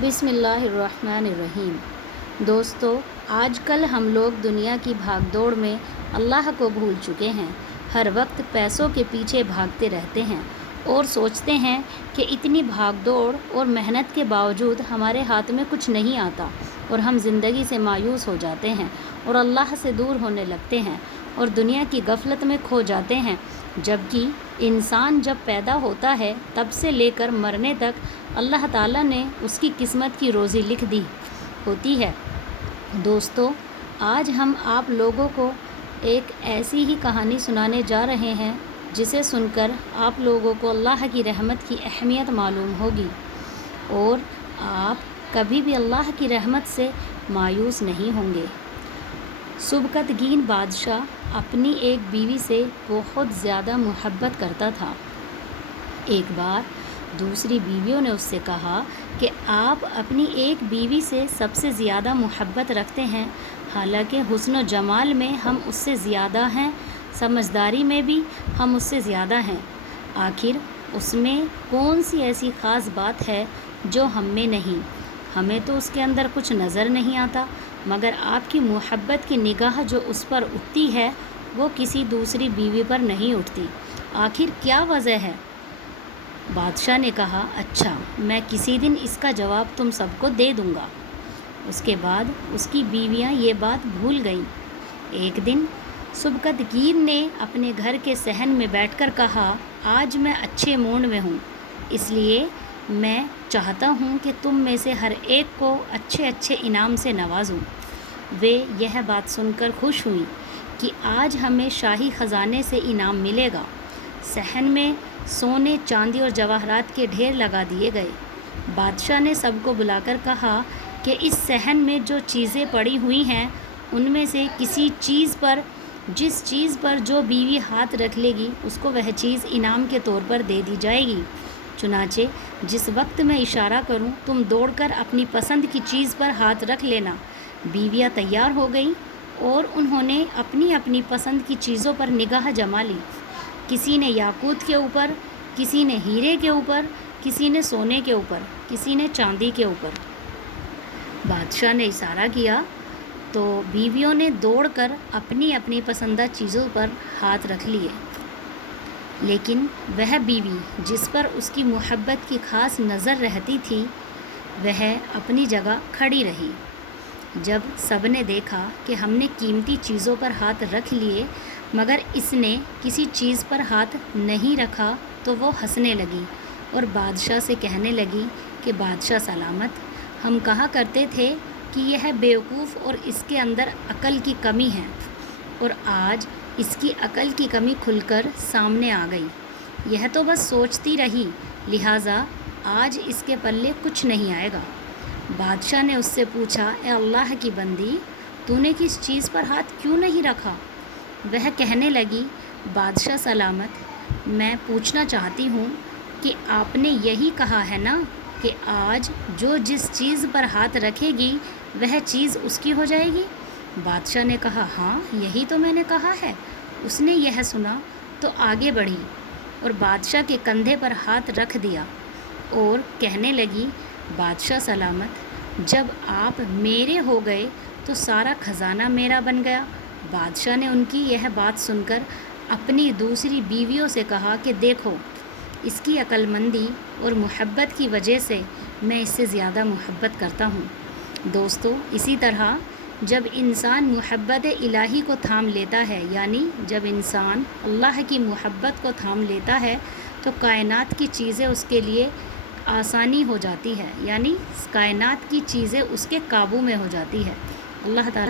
बिस्मिल्लाहिर्रहमानिर्रहीम। दोस्तों, आज कल हम लोग दुनिया की भागदौड़ में अल्लाह को भूल चुके हैं। हर वक्त पैसों के पीछे भागते रहते हैं और सोचते हैं कि इतनी भागदौड़ और मेहनत के बावजूद हमारे हाथ में कुछ नहीं आता और हम ज़िंदगी से मायूस हो जाते हैं और अल्लाह से दूर होने लगते हैं और दुनिया की गफलत में खो जाते हैं। जबकि इंसान जब पैदा होता है तब से लेकर मरने तक अल्लाह ताला ने उसकी किस्मत की रोज़ी लिख दी होती है। दोस्तों, आज हम आप लोगों को एक ऐसी ही कहानी सुनाने जा रहे हैं जिसे सुनकर आप लोगों को अल्लाह की रहमत की अहमियत मालूम होगी और आप कभी भी अल्लाह की रहमत से मायूस नहीं होंगे। सुबकतगीन बादशाह अपनी एक बीवी से बहुत ज़्यादा मोहब्बत करता था। एक बार दूसरी बीवियों ने उससे कहा कि आप अपनी एक बीवी से सबसे ज़्यादा मोहब्बत रखते हैं, हालांकि हुस्न व जमाल में हम उससे ज़्यादा हैं, समझदारी में भी हम उससे ज़्यादा हैं। आखिर उसमें कौन सी ऐसी ख़ास बात है जो हम में नहीं? हमें तो उसके अंदर कुछ नज़र नहीं आता, मगर आपकी मोहब्बत की निगाह जो उस पर उठती है वो किसी दूसरी बीवी पर नहीं उठती। आखिर क्या वजह है? बादशाह ने कहा, अच्छा, मैं किसी दिन इसका जवाब तुम सबको दे दूंगा। उसके बाद उसकी बीवियां ये बात भूल गईं। एक दिन सुबकतगीन ने अपने घर के सहन में बैठकर कहा, आज मैं अच्छे मूड में हूँ, इसलिए मैं चाहता हूँ कि तुम में से हर एक को अच्छे अच्छे इनाम से नवाजूँ। वे यह बात सुनकर खुश हुई कि आज हमें शाही ख़जाने से इनाम मिलेगा। सहन में सोने, चांदी और जवाहरात के ढेर लगा दिए गए। बादशाह ने सबको बुलाकर कहा कि इस सहन में जो चीज़ें पड़ी हुई हैं उनमें से किसी चीज़ पर, जिस चीज़ पर जो बीवी हाथ रख लेगी उसको वह चीज़ इनाम के तौर पर दे दी जाएगी। चुनाचे जिस वक्त मैं इशारा करूं तुम दौड़कर अपनी पसंद की चीज़ पर हाथ रख लेना। बीवियां तैयार हो गईं और उन्होंने अपनी अपनी पसंद की चीज़ों पर निगाह जमा ली। किसी ने याकूत के ऊपर, किसी ने हीरे के ऊपर, किसी ने सोने के ऊपर, किसी ने चांदी के ऊपर। बादशाह ने इशारा किया तो बीवियों ने दौड़कर अपनी अपनी पसंदीदा चीज़ों पर हाथ रख लिए, लेकिन वह बीवी जिस पर उसकी मोहब्बत की ख़ास नज़र रहती थी वह अपनी जगह खड़ी रही। जब सब ने देखा कि हमने कीमती चीज़ों पर हाथ रख लिए मगर इसने किसी चीज़ पर हाथ नहीं रखा तो वो हंसने लगी और बादशाह से कहने लगी कि बादशाह सलामत, हम कहा करते थे कि यह बेवकूफ़ और इसके अंदर अकल की कमी है और आज इसकी अकल की कमी खुलकर सामने आ गई। यह तो बस सोचती रही, लिहाजा आज इसके पल्ले कुछ नहीं आएगा। बादशाह ने उससे पूछा, ए अल्लाह की बंदी, तूने किस चीज़ पर हाथ क्यों नहीं रखा? वह कहने लगी, बादशाह सलामत, मैं पूछना चाहती हूँ कि आपने यही कहा है ना कि आज जो जिस चीज़ पर हाथ रखेगी वह चीज़ उसकी हो जाएगी? बादशाह ने कहा, हाँ, यही तो मैंने कहा है। उसने यह सुना तो आगे बढ़ी और बादशाह के कंधे पर हाथ रख दिया और कहने लगी, बादशाह सलामत, जब आप मेरे हो गए तो सारा ख़जाना मेरा बन गया। बादशाह ने उनकी यह बात सुनकर अपनी दूसरी बीवियों से कहा कि देखो, इसकी अक्लमंदी और मोहब्बत की वजह से मैं इससे ज़्यादा मोहब्बत करता हूँ। दोस्तों, इसी तरह जब इंसान मोहब्बत इलाही को थाम लेता है, यानी जब इंसान अल्लाह की मोहब्बत को थाम लेता है तो कायनात की चीज़ें उसके लिए आसानी हो जाती है, यानी कायनात की चीज़ें उसके काबू में हो जाती है। अल्लाह ताला